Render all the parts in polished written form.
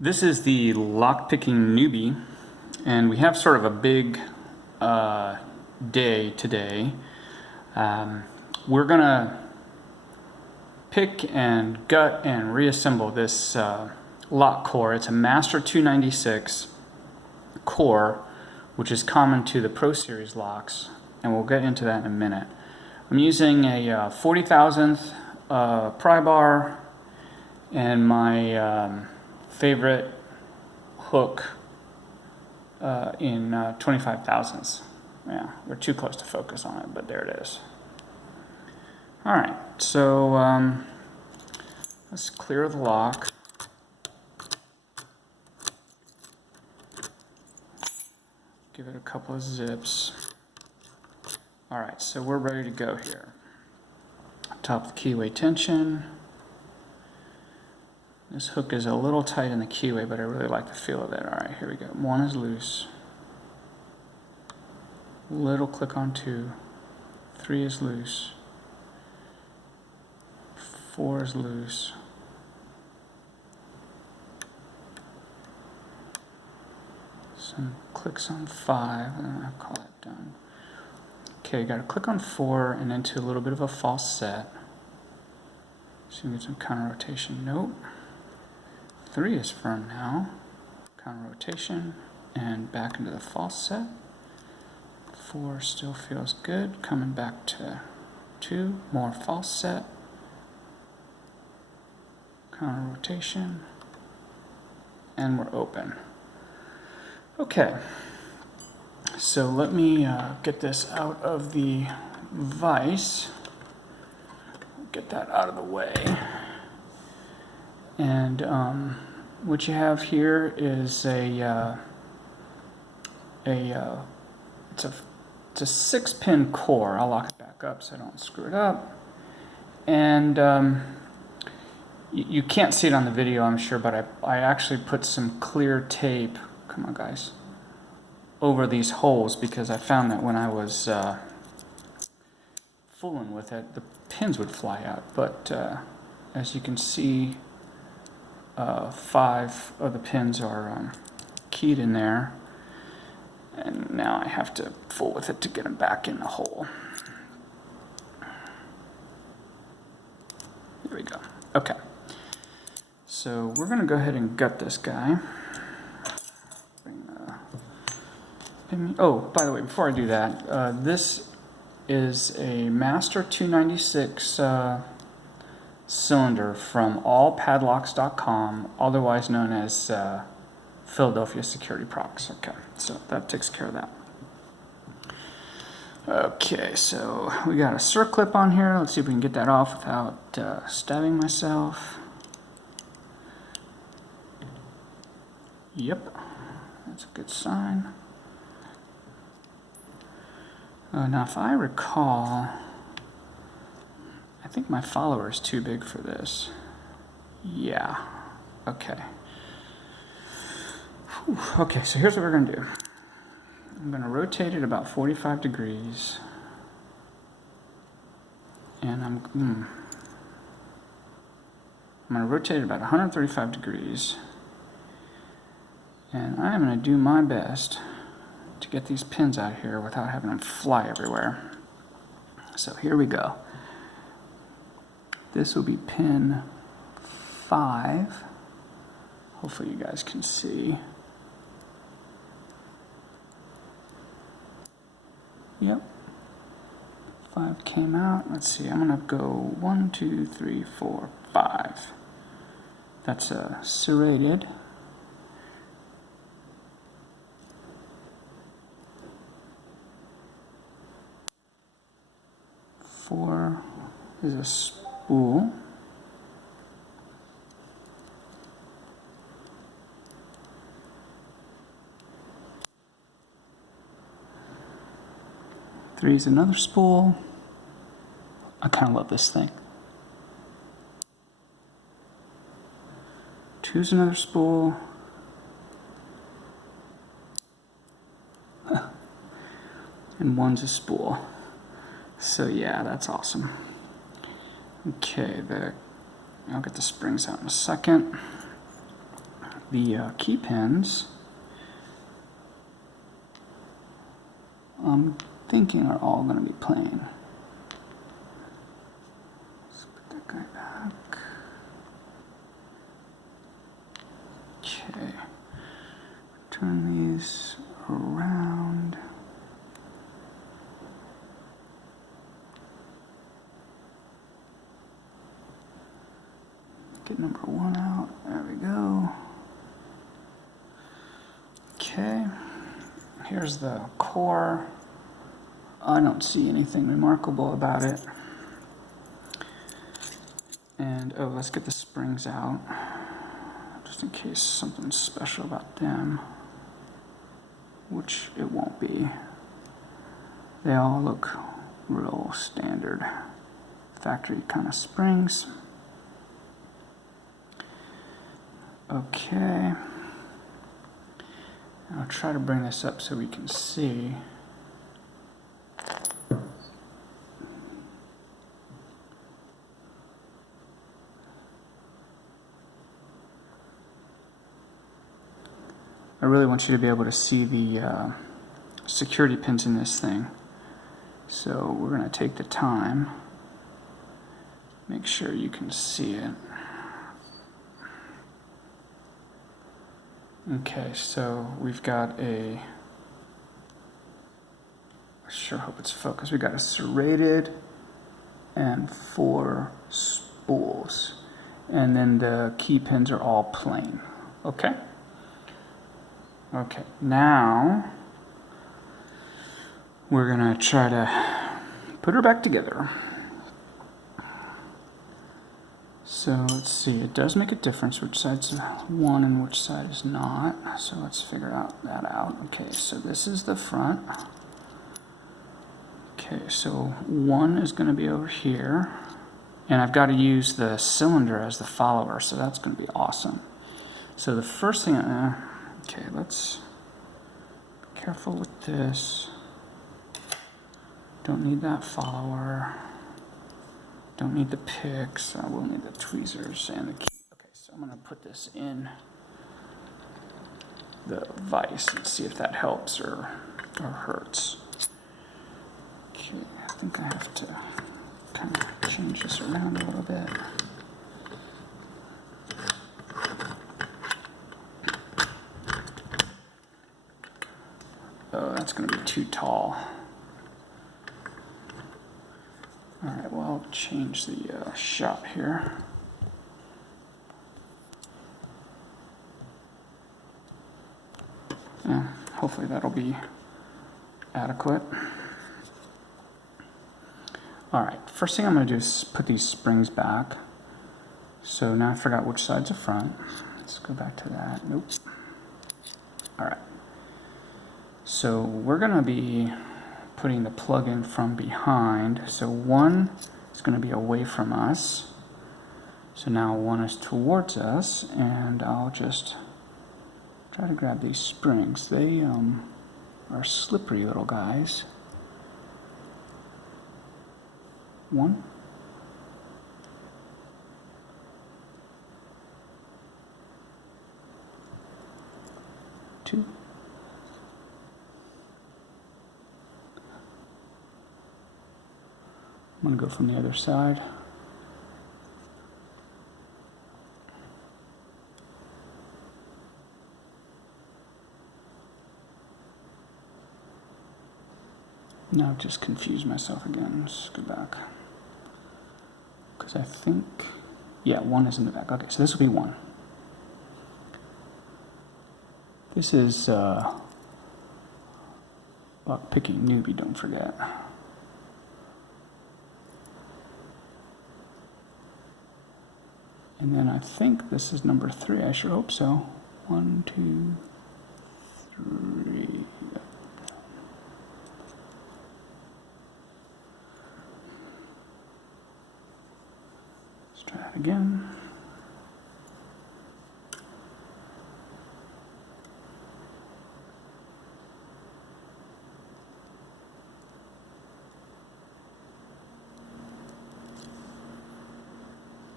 This is the lockpicking newbie, and we have sort of a big day today. We're gonna pick and gut and reassemble this lock core. It's a Master 296 core, which is common to the Pro Series locks, and we'll get into that in a minute. I'm using a 40,000th pry bar and my favorite hook in 25 thousandths. Yeah, we're too close to focus on it, but there it is. All right, so let's clear the lock. Give it a couple of zips. All right, so we're ready to go here. Top of the keyway tension. This hook is a little tight in the keyway, but I really like the feel of it. All right, here we go. 1 is loose. Little click on 2. 3 is loose. 4 is loose. Some clicks on 5, and then I'll call that done. Okay, got to click on 4 and into a little bit of a false set. So you get some counter rotation. Nope. 3 is firm now. Counter rotation and back into the false set. 4 still feels good. Coming back to 2. More false set. Counter rotation. And we're open. Okay. So let me get this out of the vise. Get that out of the way. And what you have here is it's a 6-pin core. I'll lock it back up so I don't screw it up. And you can't see it on the video, I'm sure, but I actually put some clear tape, come on guys, over these holes because I found that when I was fooling with it, the pins would fly out. But as you can see, 5 of the pins are keyed in there, and now I have to fool with it to get them back in the hole. There we go. Okay, so we're going to go ahead and gut this guy. Oh, by the way, before I do that, this is a Master 296 cylinder from allpadlocks.com, otherwise known as Philadelphia Security Products. Okay, so that takes care of that. Okay, so we got a circlip on here. Let's see if we can get that off without stabbing myself. Yep, that's a good sign. Now, if I recall, I think my follower is too big for this. Yeah, okay. Whew. Okay, so here's what we're going to do. I'm going to rotate it about 45 degrees. And I'm going to rotate it about 135 degrees. And I'm going to do my best to get these pins out here without having them fly everywhere. So here we go. This will be pin 5. Hopefully you guys can see. Yep. 5 came out. Let's see, I'm gonna go 1, 2, 3, 4, 5. That's serrated. Four is a spool. Three is another spool. I kind of love this thing. 2 is another spool. And 1's a spool. So yeah, that's awesome. Okay, I'll get the springs out in a second. The key pins, I'm thinking are all going to be plain. Let's put that guy back. Okay. Turn these around. Get number 1 out. There we go. Okay. Here's the core. I don't see anything remarkable about it. And oh, let's get the springs out, just in case something special about them, which it won't be. They all look real standard factory kind of springs. Okay. I'll try to bring this up so we can see. I really want you to be able to see the security pins in this thing. So we're going to take the time, make sure you can see it. Okay, so we've got I sure hope it's focused. We've got a serrated and 4 spools. And then the key pins are all plain. Okay? Okay, now we're gonna try to put her back together. So let's see, it does make a difference which side's 1 and which side is not. So let's figure that out. Okay, so this is the front. Okay, so 1 is gonna be over here. And I've got to use the cylinder as the follower, so that's gonna be awesome. So the first thing, okay, let's be careful with this. Don't need that follower. Don't need the picks. I will need the tweezers and the key. Okay, so I'm going to put this in the vise and see if that helps or hurts. Okay, I think I have to kind of change this around a little bit. Oh, that's going to be too tall. All right, well, I'll change the shot here. Yeah, hopefully that'll be adequate. All right, first thing I'm going to do is put these springs back. So now I forgot which side's the front. Let's go back to that. Nope. All right. So we're going to be putting the plug in from behind. So 1 is going to be away from us. So now 1 is towards us, and I'll just try to grab these springs. They are slippery little guys. 1. 2. I'm going to go from the other side. Now I've just confused myself again. Let's go back. Because I think, yeah, 1 is in the back. Okay, so this will be 1. This is lock picking newbie, don't forget. And then I think this is number 3. I sure hope so. 1, 2, 3. Let's try that again.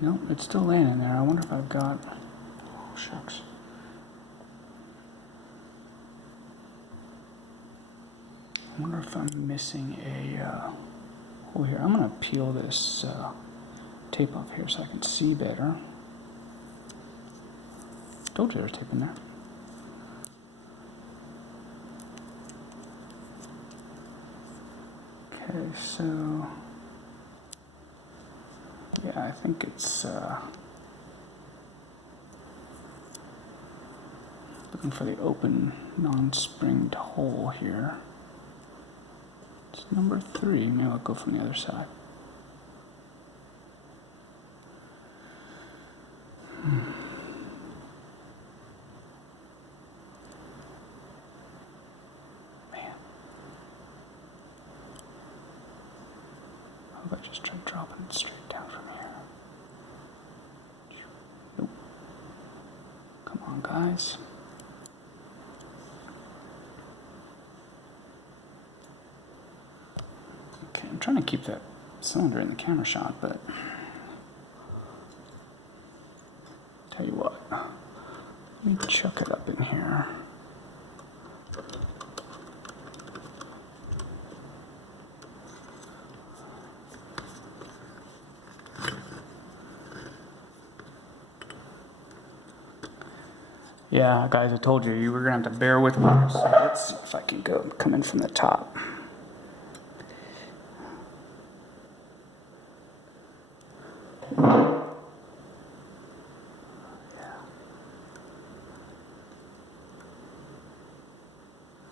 No, it's still laying in there. I wonder if I've got, oh shucks. I wonder if I'm missing a hole here. I'm going to peel this tape off here so I can see better. Told you there's tape in there. Okay, so yeah, I think it's looking for the open non-springed hole here. It's number 3. Maybe I'll go from the other side. Man. How about I just try dropping it straight down from here? Nope. Come on, guys. Okay, I'm trying to keep that cylinder in the camera shot, but tell you what, let me chuck it up in here. Yeah, guys, I told you, you were going to have to bear with me. So let's see if I can come in from the top.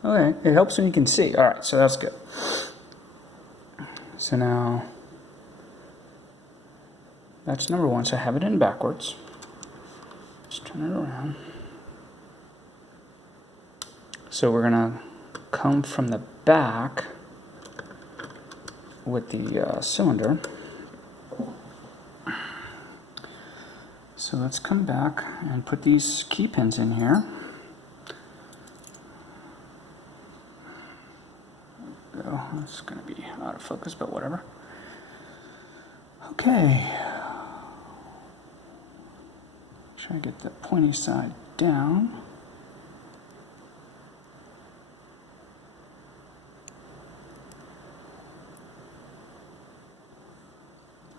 Okay, it helps when you can see. All right, so that's good. So now, that's number 1. So I have it in backwards. Just turn it around. So we're gonna come from the back with the cylinder. So let's come back and put these key pins in here. It's going to be out of focus, but whatever. Okay. Try to get the pointy side down.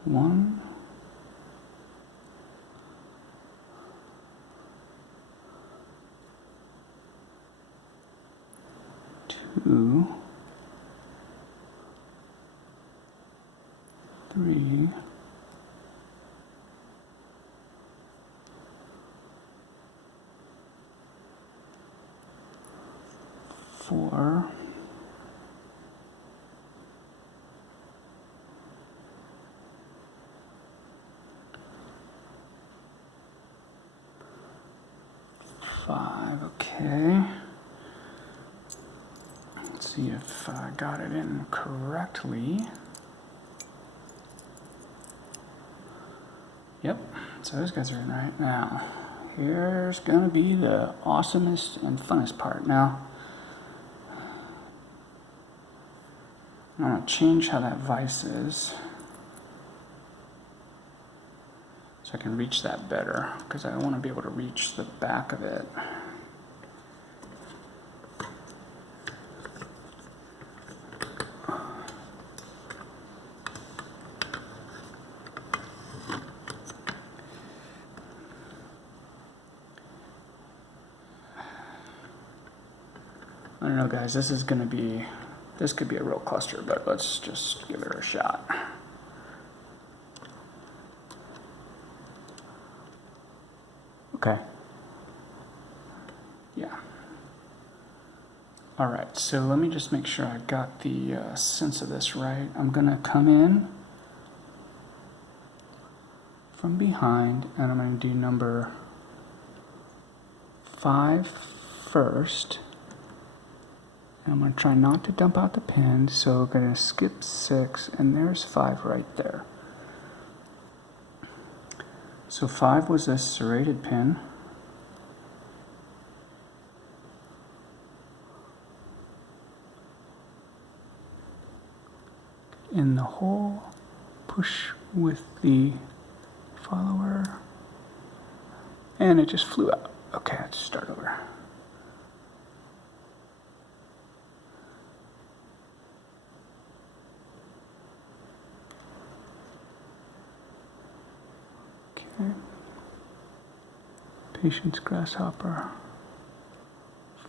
One. Two. 3, 4, 5. Okay. Let's see if I got it in correctly. Yep, so those guys are in right now. Here's gonna be the awesomest and funnest part. Now, I'm gonna change how that vise is so I can reach that better, because I want to be able to reach the back of it. I don't know, guys, this could be a real cluster, but let's just give it a shot. Okay. Yeah. All right, so let me just make sure I got the sense of this right. I'm gonna come in from behind, and I'm gonna do number 5 first. And I'm going to try not to dump out the pin, so we're going to skip 6, and there's 5 right there. So 5 was a serrated pin. In the hole, push with the follower, and it just flew out. Okay, let's start over. Patience, grasshopper.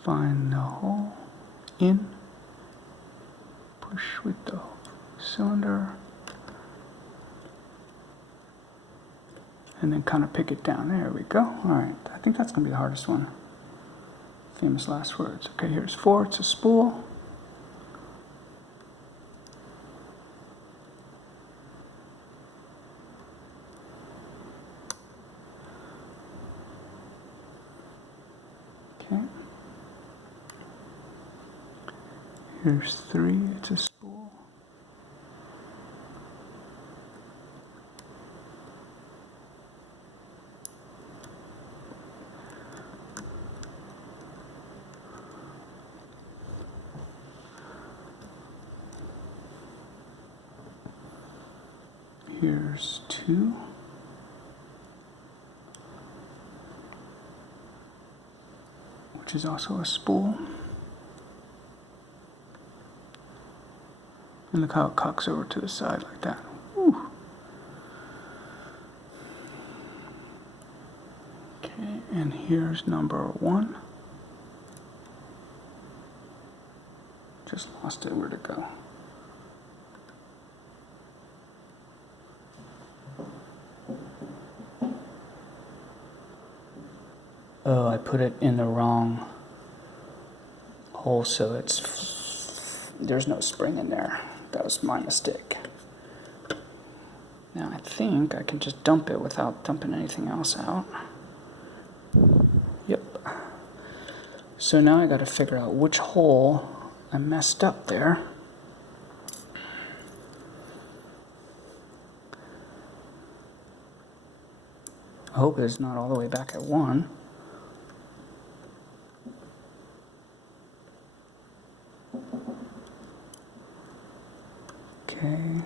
Find the hole. In. Push with the cylinder. And then kind of pick it down. There we go. All right. I think that's going to be the hardest one. Famous last words. Okay, here's 4. It's a spool. Okay. Here's 3. It's a spool. Here's 2. Which is also a spool. And look how it cocks over to the side like that. Woo. Okay, and here's number 1. Just lost it. Where'd it go? Oh, I put it in the wrong hole, so there's no spring in there. That was my mistake. Now I think I can just dump it without dumping anything else out. Yep. So now I got to figure out which hole I messed up there. I hope it's not all the way back at 1. Okay.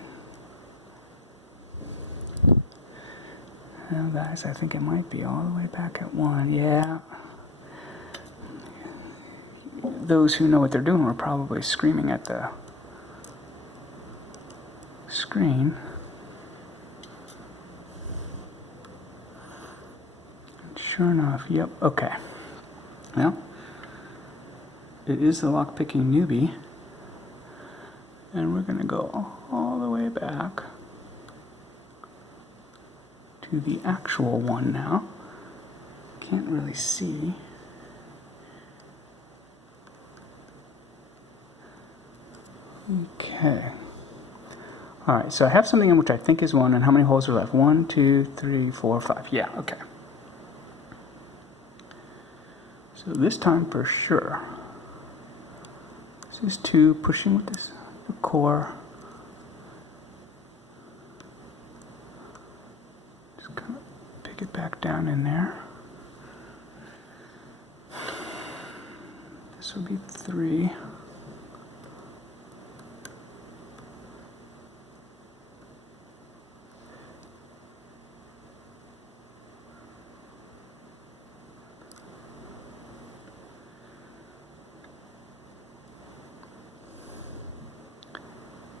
Now guys, I think it might be all the way back at 1. Yeah. Those who know what they're doing were probably screaming at the screen. And sure enough, yep, okay. Well, it is the lockpicking newbie. And we're going to go all the way back to the actual one now. Can't really see. Okay. Alright, so I have something in which I think is 1, and how many holes are left? 1, 2, 3, 4, 5. Yeah, okay. So this time for sure. This is 2, pushing with this, the core. Just kind of pick it back down in there. This will be 3.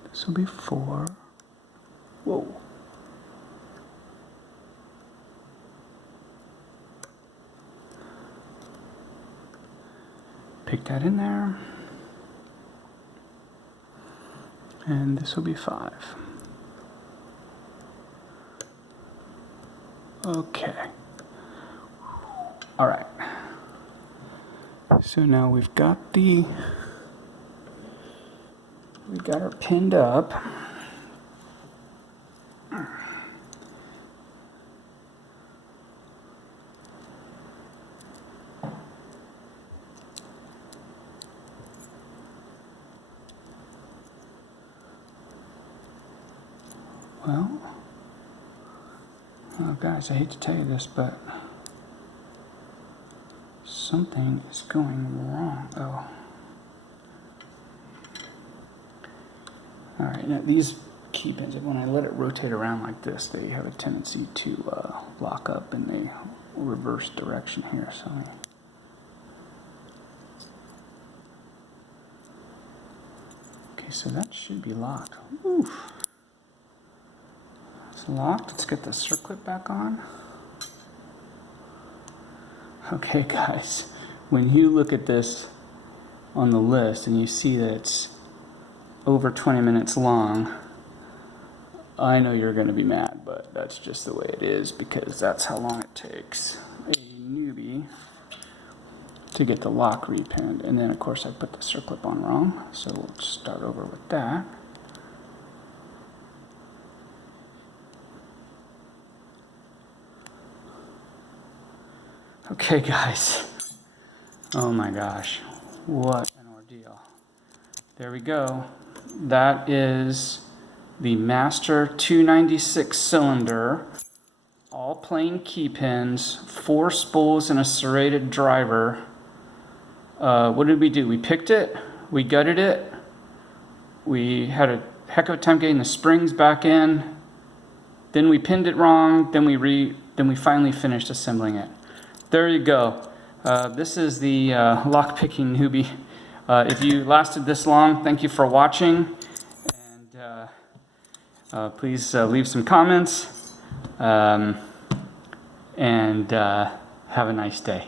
This will be 4. Whoa. Pick that in there. And this will be 5. Okay. All right. So now we got her pinned up. Well, oh guys, I hate to tell you this, but something is going wrong. Oh. Alright, now these key pins, when I let it rotate around like this, they have a tendency to lock up and they reverse direction here. So okay, so that should be locked. Oof. It's locked. Let's get the circlip back on. Okay, guys, when you look at this on the list and you see that it's over 20 minutes long, I know you're going to be mad, but that's just the way it is because that's how long it takes a newbie to get the lock repinned. And then, of course, I put the circlip on wrong, so we'll start over with that. Okay, guys. Oh my gosh, what an ordeal. There we go. That is the Master 296 cylinder, all plain key pins, 4 spools and a serrated driver. What did we do? We picked it, we gutted it, we had a heck of a time getting the springs back in, then we pinned it wrong, then we finally finished assembling it. There you go. This is the lock-picking newbie. If you lasted this long, thank you for watching. And please leave some comments. And have a nice day.